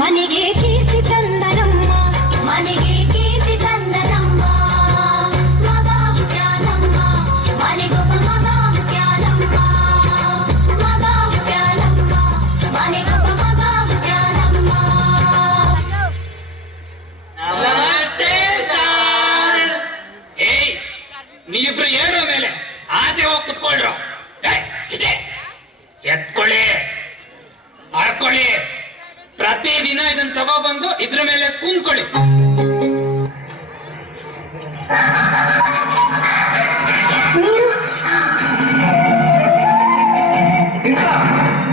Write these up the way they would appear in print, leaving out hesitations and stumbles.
ಮನೆಗೆ ಕೀರ್ತಿ ತಂದ ನಮ್ಮ ಮನೆಗೆ ಕೀರ್ತಿ ತಂದ ನಮ್ಮ ಮಗ ಹುಟ್ಟ್ಯಾನಮ್ಮ ಮನೆಗೊಬ್ಬ ಮಗ ಹುಟ್ಟ್ಯಾನಮ್ಮ ಮಗ ಹುಟ್ಟ್ಯಾನಮ್ಮ ಮನೆಗೊಬ್ಬ ಮಗ ಹುಟ್ಟ್ಯಾನಮ್ಮ. ನಮಸ್ತೆ ಸರ್. ಏಯ್ ನೀವಿಬ್ರು ಏನೋ ಮೇಲೆ ಆಚೆ ಹೋಗಿ ಕುತ್ಕೊಳ್ರು. ಚಿಚೆ ಎತ್ಕೊಳ್ಳಿ ಹರ್ಕೊಳ್ಳಿ. ಪ್ರತಿದಿನ ಇದನ್ನ ತಗೊಬಂದು ಇದ್ರ ಮೇಲೆ ಕುಂತ್ಕೊಳ್ಳಿ.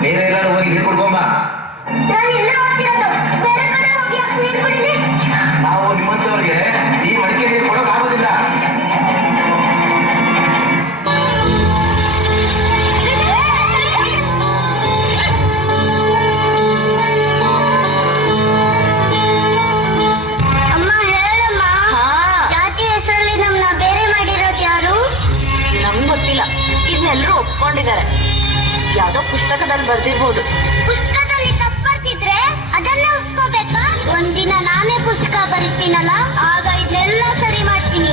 ಬೇರೆ ಹೋಗಿ ನೀರು ಕುಡ್ಕೊಂಬ. ನಾವು ನಿಮ್ಮಂತವ್ರಿಗೆ ಈ ಮಡಿಕೆ ನೀರು ಕೊಡೋಕೆ ಆಗೋದಿಲ್ಲ. ಎಲ್ಲರೂ ಒಪ್ಕೊಂಡಿದ್ದಾರೆ. ಯಾವ್ದೋ ಪುಸ್ತಕದಲ್ಲಿ ಬರ್ದಿರ್ಬೋದು. ಪುಸ್ತಕದಲ್ಲಿ ತಪ್ಪರ್ತಿದ್ರೆ ಅದನ್ನ ಒಪ್ಕೋಬೇಕಾ? ಒಂದಿನ ನಾನೇ ಪುಸ್ತಕ ಬರೀತೀನಲ್ಲ, ಆಗ ಇದೆಲ್ಲ ಸರಿ ಮಾಡ್ತೀನಿ.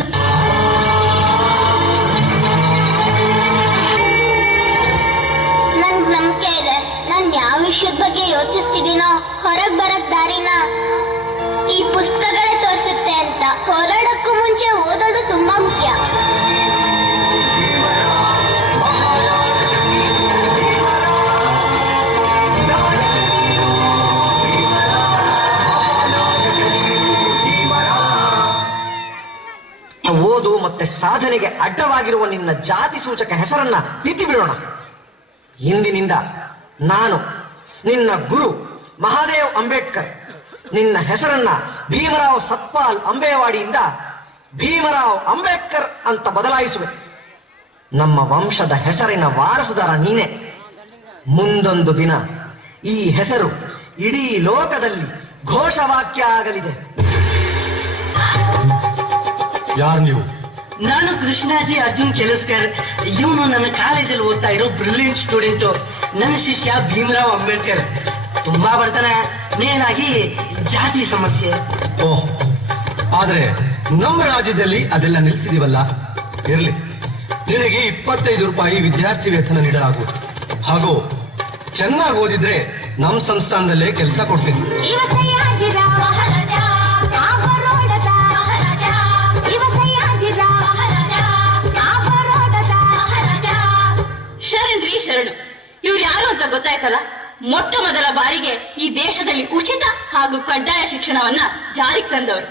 ನನ್ಗ್ ನಂಬಿಕೆ ಇದೆ. ನಾನ್ ಯಾವ ವಿಷಯದ ಬಗ್ಗೆ ಯೋಚಿಸ್ತಿದ್ದೀನೋ ಹೊರಗ್ ಬರಕ್ ದಾರಿನ ಈ ಪುಸ್ತಕಗಳೇ ತೋರಿಸುತ್ತೆ ಅಂತ. ಹೊರಡಕ್ಕೂ ಮುಂಚೆ ಓದೋದು ತುಂಬಾ ಮುಖ್ಯ. ಓದು ಮತ್ತೆ ಸಾಧನೆಗೆ ಅಡ್ಡವಾಗಿರುವ ನಿನ್ನ ಜಾತಿ ಸೂಚಕ ಹೆಸರನ್ನ ತಿದ್ದಿ ಬಿಡೋಣ. ಇಂದಿನಿಂದ ನಾನು ನಿನ್ನ ಗುರು ಮಹಾದೇವ್ ಅಂಬೇಡ್ಕರ್ ನಿನ್ನ ಹೆಸರನ್ನ ಭೀಮರಾವ್ ಸತ್ಪಾಲ್ ಅಂಬೇವಾಡಿಯಿಂದ ಭೀಮರಾವ್ ಅಂಬೇಡ್ಕರ್ ಅಂತ ಬದಲಾಯಿಸುವೆ. ನಮ್ಮ ವಂಶದ ಹೆಸರಿನ ವಾರಸುದಾರ ನೀನೆ. ಮುಂದೊಂದು ದಿನ ಈ ಹೆಸರು ಇಡೀ ಲೋಕದಲ್ಲಿ ಘೋಷವಾಕ್ಯ ಆಗಲಿದೆ. ಯಾರು ನೀವು? ನಾನು ಕೃಷ್ಣಾಜಿ ಅರ್ಜುನ್ ಕೆಲಸ್ಕರ್. ಇವನು ನನ್ನ ಕಾಲೇಜಲ್ಲಿ ಓದ್ತಾ ಇರೋ ಬ್ರಿಲಿಯಂಟ್ ಸ್ಟೂಡೆಂಟ್. ನನ್ನ ಶಿಷ್ಯ ಭೀಮರಾವ್ ಅಂಬೇಡ್ಕರ್. ತುಂಬಾ ಬಡತನ, ಮೇಲಾಗಿ ಜಾತಿ ಸಮಸ್ಯೆ. ಓಹ್, ಆದ್ರೆ ನಮ್ಮ ರಾಜ್ಯದಲ್ಲಿ ಅದೆಲ್ಲ ನಿಲ್ಸಿದೀವಲ್ಲ. ಇರ್ಲಿ, ನಿನಗೆ 25 ರೂಪಾಯಿ ವಿದ್ಯಾರ್ಥಿ ವೇತನ ನೀಡಲಾಗುವುದು. ಹಾಗೂ ಚೆನ್ನಾಗಿ ಓದಿದ್ರೆ ನಮ್ಮ ಸಂಸ್ಥಾನದಲ್ಲೇ ಕೆಲಸ ಕೊಡ್ತೀನಿ. ಶರಣು, ಇವ್ರು ಯಾರು ಅಂತ ಗೊತ್ತಾಯ್ತಲ್ಲ. ಮೊಟ್ಟ ಮೊದಲ ಬಾರಿಗೆ ಈ ದೇಶದಲ್ಲಿ ಉಚಿತ ಹಾಗೂ ಕಡ್ಡಾಯ ಶಿಕ್ಷಣವನ್ನ ಜಾರಿಗೆ ತಂದವರು.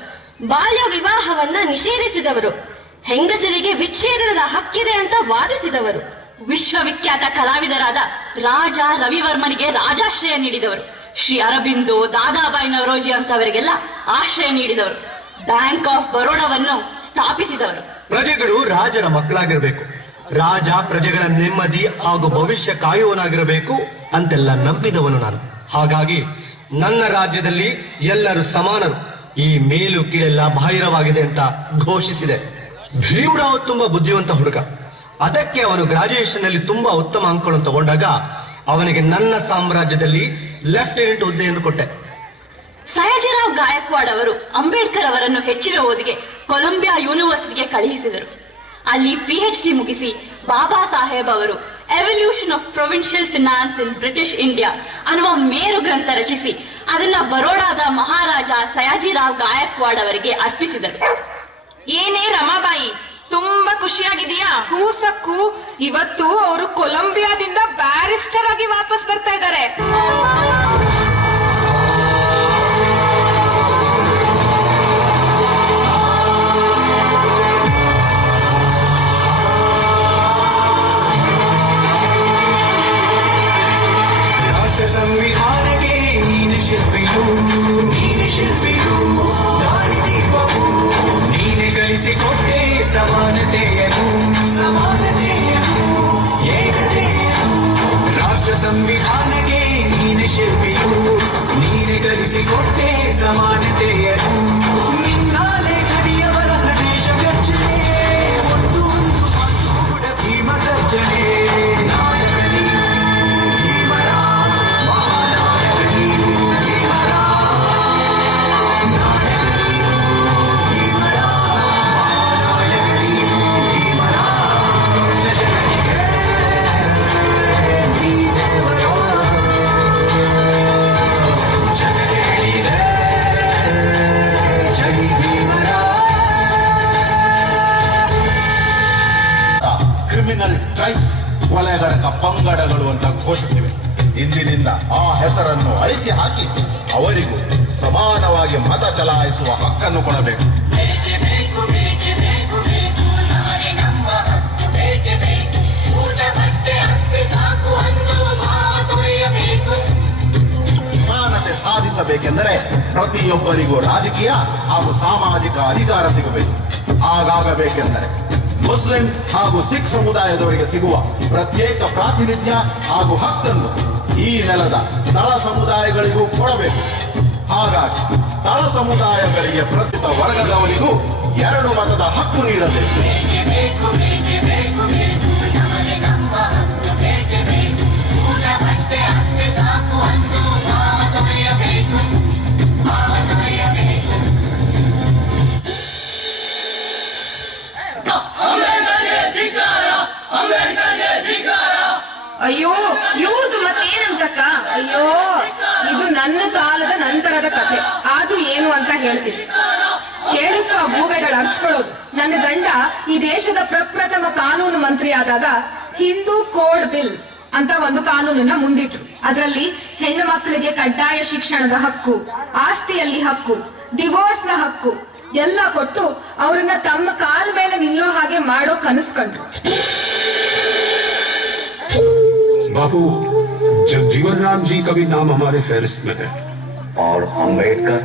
ಬಾಲ್ಯ ವಿವಾಹವನ್ನ ನಿಷೇಧಿಸಿದವರು. ಹೆಂಗಸರಿಗೆ ವಿಚ್ಛೇದನದ ಹಕ್ಕಿದೆ ಅಂತ ವಾದಿಸಿದವರು. ವಿಶ್ವವಿಖ್ಯಾತ ಕಲಾವಿದರಾದ ರಾಜ ರವಿವರ್ಮನಿಗೆ ರಾಜಾಶ್ರಯ ನೀಡಿದವರು. ಶ್ರೀ ಅರಬಿಂದೋ, ದಾದಾಬಾಯಿ ನವರೋಜಿ ಅಂತವರಿಗೆಲ್ಲ ಆಶ್ರಯ ನೀಡಿದವರು. ಬ್ಯಾಂಕ್ ಆಫ್ ಬರೋಡಾವನ್ನು ಸ್ಥಾಪಿಸಿದವರು. ಪ್ರಜೆಗಳು ರಾಜರ ಮಕ್ಕಳಾಗಿರ್ಬೇಕು, ರಾಜ ಪ್ರಜೆಗಳ ನೆಮ್ಮದಿ ಹಾಗೂ ಭವಿಷ್ಯ ಕಾಯುವನಾಗಿರಬೇಕು ಅಂತೆಲ್ಲ ನಂಬಿದವನು ನಾನು. ಹಾಗಾಗಿ ನನ್ನ ರಾಜ್ಯದಲ್ಲಿ ಎಲ್ಲರೂ ಸಮಾನರು, ಈ ಮೇಲು ಕೀಳೆಲ್ಲ ಬಾಹಿರವಾಗಿದೆ ಅಂತ ಘೋಷಿಸಿದೆ. ಭೀಮರಾವ್ ತುಂಬಾ ಬುದ್ಧಿವಂತ ಹುಡುಗ. ಅದಕ್ಕೆ ಅವನು ಗ್ರಾಜುಯೇಷನ್ ನಲ್ಲಿ ತುಂಬಾ ಉತ್ತಮ ಅಂಕಗಳನ್ನು ತಗೊಂಡಾಗ ಅವನಿಗೆ ನನ್ನ ಸಾಮ್ರಾಜ್ಯದಲ್ಲಿ ಲೆಫ್ಟಿನೆಂಟ್ ಹುದ್ದೆಯನ್ನು ಕೊಟ್ಟೆ. ಸಯಾಜಿರಾವ್ ಗಾಯಕ್ವಾಡ್ ಅವರು ಅಂಬೇಡ್ಕರ್ ಅವರನ್ನು ಹೆಚ್ಚಿನ ಓದಿಗೆ ಕೊಲಂಬಿಯಾ ಯೂನಿವರ್ಸಿಟಿಗೆ ಕಳುಹಿಸಿದರು. ಅಲ್ಲಿ PhD ಮುಗಿಸಿ ಬಾಬಾ ಸಾಹೇಬ್ ಅವರು evolution of provincial finance in British India ಅನ್ನುವ ಮೇರು ಗ್ರಂಥ ರಚಿಸಿ ಅದನ್ನ ಬರೋಡಾದ ಮಹಾರಾಜ ಸಯಾಜಿರಾವ್ ಗಾಯಕ್ವಾಡ್ ಅವರಿಗೆ ಅರ್ಪಿಸಿದರು. ಏನೇ ರಮಾಬಾಯಿ, ತುಂಬಾ ಖುಷಿಯಾಗಿದೆಯಾ? ಹೂಸಕ್ಕು, ಇವತ್ತು ಅವರು ಕೊಲಂಬಿಯಾದಿಂದ ಬ್ಯಾರಿಸ್ಟರ್ ಆಗಿ ವಾಪಸ್ ಬರ್ತಾ ಇದ್ದಾರೆ. ಸಂವಿಧಾನಕ್ಕೆ ನೀನೆ ಶಿಲ್ಪಿಯು ದಾರಿದೀಪವು ನೀನೆ ಗಳಿಸಿಕೊಟ್ಟೆ ಸಮಾನತೆಯನ್ನು ಏಕತೆಯನ್ನು. ರಾಷ್ಟ್ರ ಸಂವಿಧಾನಕ್ಕೆ ನೀನೆ ಶಿಲ್ಪಿಯು ನೀನೆ ಗಳಿಸಿಕೊಟ್ಟೆ ಸಮಾನತೆಯನ್ನು. ನಿನ್ನ ಲೇಖನಿಯವರ ದೇಶ ಗರ್ಜನೆ ಒಂದು ಕೂಡ ಭೀಮ ಗರ್ಜನೆ. ನಾಯಕ ನೀನು ಭೀಮರಾವ್, ಮಹಾನಾಯಕ ನೀನು ಭೀಮರಾವ್. ಹಾಕಿ ಅವರಿಗೂ ಸಮಾನವಾಗಿ ಮತ ಚಲಾಯಿಸುವ ಹಕ್ಕನ್ನು ಕೊಡಬೇಕು. ಸಮಾನತೆ ಸಾಧಿಸಬೇಕೆಂದರೆ ಪ್ರತಿಯೊಬ್ಬರಿಗೂ ರಾಜಕೀಯ ಹಾಗೂ ಸಾಮಾಜಿಕ ಅಧಿಕಾರ ಸಿಗಬೇಕು. ಹಾಗಾಗಬೇಕೆಂದರೆ ಮುಸ್ಲಿಂ ಹಾಗೂ ಸಿಖ್ ಸಮುದಾಯದವರಿಗೆ ಸಿಗುವ ಪ್ರತ್ಯೇಕ ಪ್ರಾತಿನಿಧ್ಯ ಹಾಗೂ ಹಕ್ಕನ್ನು ಈ ನೆಲದ ತಳ ಸಮುದಾಯಗಳಿಗೂ ಕೊಡಬೇಕು. ಹಾಗಾಗಿ ತಳ ಸಮುದಾಯಗಳಿಗೆ ಪ್ರತಿತ ವರ್ಗದವರಿಗೂ 2 ಮತದ ಹಕ್ಕು ನೀಡಬೇಕು. ಅಯ್ಯೋ ಇವ್ರದ್ದು ಮತ್ತೇನಂತಕ್ಕ? ಅಯ್ಯೋ ಇದು ನನ್ನ ಕಾಲದ ನಂತರದ ಕಥೆ, ಆದ್ರೂ ಏನು ಅಂತ ಹೇಳ್ತೀನಿ ಕೇಳಿಸ್ಕೊ. ಗೂಬೆಗಳು ಹರ್ಚ್ಕೊಳ್ಳೋದು. ನನ್ನ ಗಂಡ ಈ ದೇಶದ ಪ್ರಪ್ರಥಮ ಕಾನೂನು ಮಂತ್ರಿ ಆದಾಗ ಹಿಂದೂ ಕೋಡ್ ಬಿಲ್ ಅಂತ ಒಂದು ಕಾನೂನನ್ನ ಮುಂದಿಟ್ರು. ಅದರಲ್ಲಿ ಹೆಣ್ಣು ಮಕ್ಕಳಿಗೆ ಕಡ್ಡಾಯ ಶಿಕ್ಷಣದ ಹಕ್ಕು, ಆಸ್ತಿಯಲ್ಲಿ ಹಕ್ಕು, ಡಿವೋರ್ಸ್ ನ ಹಕ್ಕು ಎಲ್ಲ ಕೊಟ್ಟು ಅವ್ರನ್ನ ತಮ್ಮ ಕಾಲ ಮೇಲೆ ನಿಲ್ಲೋ ಹಾಗೆ ಮಾಡೋ ಕನಸು ಕಂಡ್ರು. बापू, जगजीवन राम जी का भी नाम हमारे फहरिस्त में है। और अंबेडकर,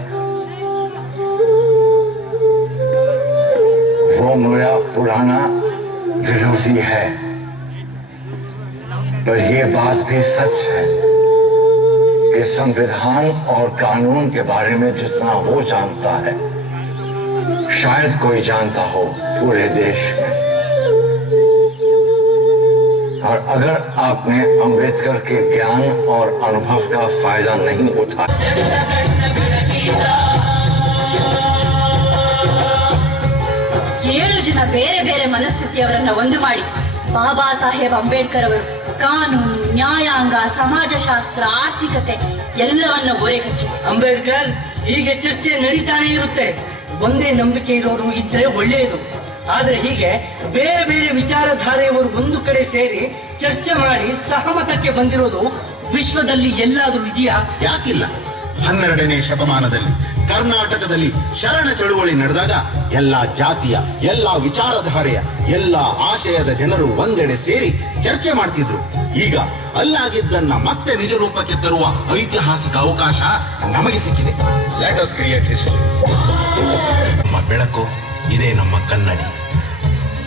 वो मेरा पुराना विरोधी है, पर ये बात भी सच है कि संविधान और कानून के बारे में जितना वो जानता है शायद कोई जानता हो पूरे देश में। और अगर आपने अंबेडकर के ज्ञान और अनुभव का फायदा नहीं उठाया, 7 ಜನ ಬೇರೆ ಬೇರೆ ಮನಸ್ಥಿತಿಯವರನ್ನ ಒಂದು ಮಾಡಿ ಬಾಬಾ ಸಾಹೇಬ್ ಅಂಬೇಡ್ಕರ್ ಅವರು ಕಾನೂನು, ನ್ಯಾಯಾಂಗ, ಸಮಾಜಶಾಸ್ತ್ರ, ಆರ್ಥಿಕತೆ ಎಲ್ಲವನ್ನ ಓರೆಗಚ್ಚಿ. ಅಂಬೇಡ್ಕರ್, ಹೀಗೆ ಚರ್ಚೆ ನಡೀತಾನೆ ಇರುತ್ತೆ. ಒಂದೇ ನಂಬಿಕೆ ಇರೋರು ಇದ್ರೆ ಒಳ್ಳೆಯದು. ಆದ್ರೆ ಹೀಗೆ ಬೇರೆ ಬೇರೆ ವಿಚಾರಧಾರೆಯವರು ಒಂದು ಕಡೆ ಸೇರಿ ಚರ್ಚೆ ಮಾಡಿ ಸಹಮತಕ್ಕೆ ಬಂದಿರೋದು ವಿಶ್ವದಲ್ಲಿ ಎಲ್ಲಾದ್ರೂ ಇದೆಯಾ? ಯಾಕಿಲ್ಲ? 12ನೇ ಶತಮಾನದಲ್ಲಿ ಕರ್ನಾಟಕದಲ್ಲಿ ಶರಣ ಚಳುವಳಿ ನಡೆದಾಗ ಎಲ್ಲಾ ಜಾತಿಯ, ಎಲ್ಲಾ ವಿಚಾರಧಾರೆಯ, ಎಲ್ಲಾ ಆಶಯದ ಜನರು ಒಂದೆಡೆ ಸೇರಿ ಚರ್ಚೆ ಮಾಡ್ತಿದ್ರು. ಈಗ ಅಲ್ಲಾಗಿದ್ದನ್ನ ಮತ್ತೆ ನಿಜ ರೂಪಕ್ಕೆ ತರುವ ಐತಿಹಾಸಿಕ ಅವಕಾಶ ನಮಗೆ ಸಿಕ್ಕಿದೆ. Let us create history. ನಮ್ಮ ಬೆಳಕು ಇದೇ ನಮ್ಮ ಕನ್ನಡಿ.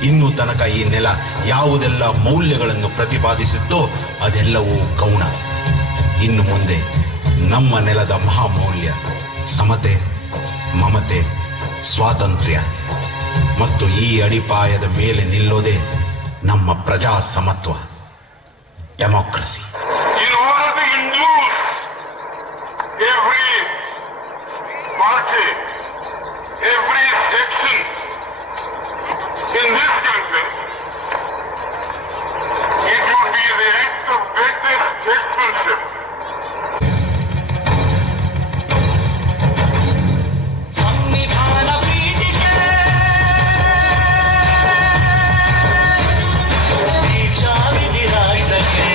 ಇನ್ನೂ ತನಕ ಈ ನೆಲ ಯಾವುದೆಲ್ಲ ಮೌಲ್ಯಗಳನ್ನು ಪ್ರತಿಪಾದಿಸಿತ್ತೋ ಅದೆಲ್ಲವೂ ಗೌಣ. ಇನ್ನು ಮುಂದೆ ನಮ್ಮ ನೆಲದ ಮಹಾಮೌಲ್ಯ ಸಮತೆ, ಮಮತೆ, ಸ್ವಾತಂತ್ರ್ಯ ಮತ್ತು ಈ ಅಡಿಪಾಯದ ಮೇಲೆ ನಿಲ್ಲೋದೇ ನಮ್ಮ ಪ್ರಜಾ ಸಮತ್ವ, democracy. In this country, it would be the act of greatest statesmanship. ಸಂವಿಧಾನ ಪೀಠಿಕೆ ದೀಕ್ಷಾ ವಿಧಿ ರಾಷ್ಟ್ರಕ್ಕೆ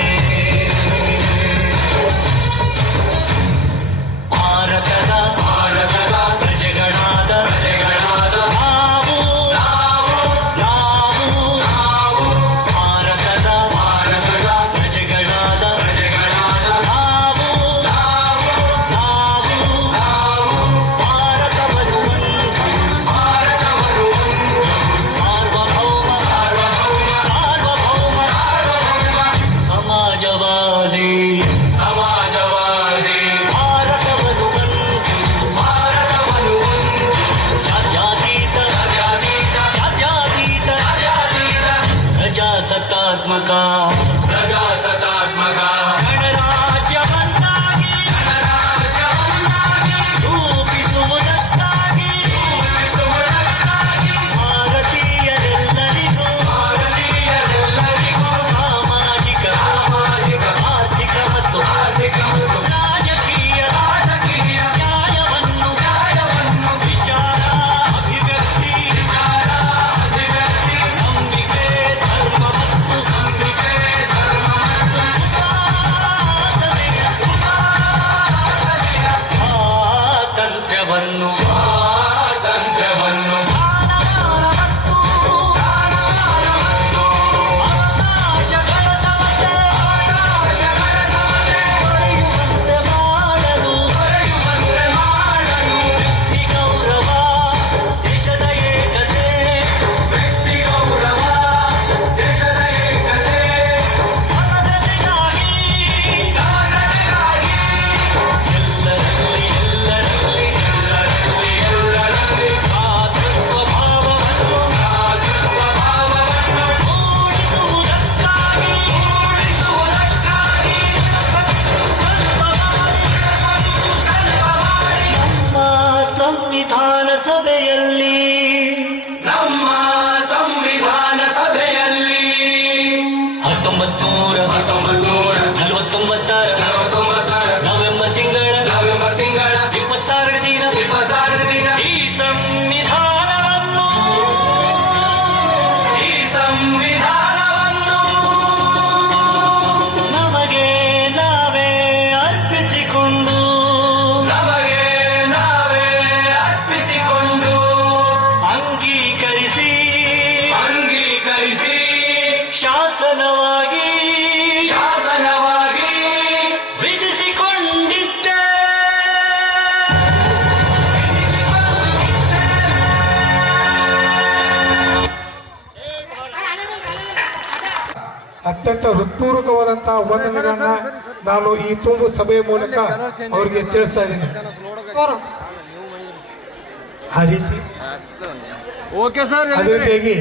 ಭಾರತದ ಪ್ರಜೆಗಳಾದ ಪ್ರಜಾಸತ್ತಾತ್ಮಕ ಗಣರಾಜ್ಯವನ್ನಾಗಿ ರೂಪಿಸುವುದಕ್ಕಾಗಿ ಭಾರತೀಯರೆಲ್ಲರಿಗೂ ಸಾಮಾಜಿಕ, ಆರ್ಥಿಕ ಮತ್ತು ರಾಜಕೀಯ ನ್ಯಾಯವನ್ನು ವಿಚಾರ ಅಭಿವ್ಯಕ್ತಿ ನಂಬಿಕೆ, ಧರ್ಮ ಮತ್ತು ಶಾಸನವಾಗಿ ಶಾಸನವಾಗಿ ವಿಧಿಸಿಕೊಂಡಿದ್ದೆ. ಅತ್ಯಂತ ಹೃತ್ಪೂರ್ವಕವಾದಂತಹ ವಂದನೆಗಳನ್ನ ನಾನು ಈ ತುಂಬು ಸಭೆಯ ಮೂಲಕ ಅವರಿಗೆ ತಿಳಿಸ್ತಾ ಇದ್ದೀನಿ. ಆ ರೀತಿ ಅದೇ ರೀತಿಯಾಗಿ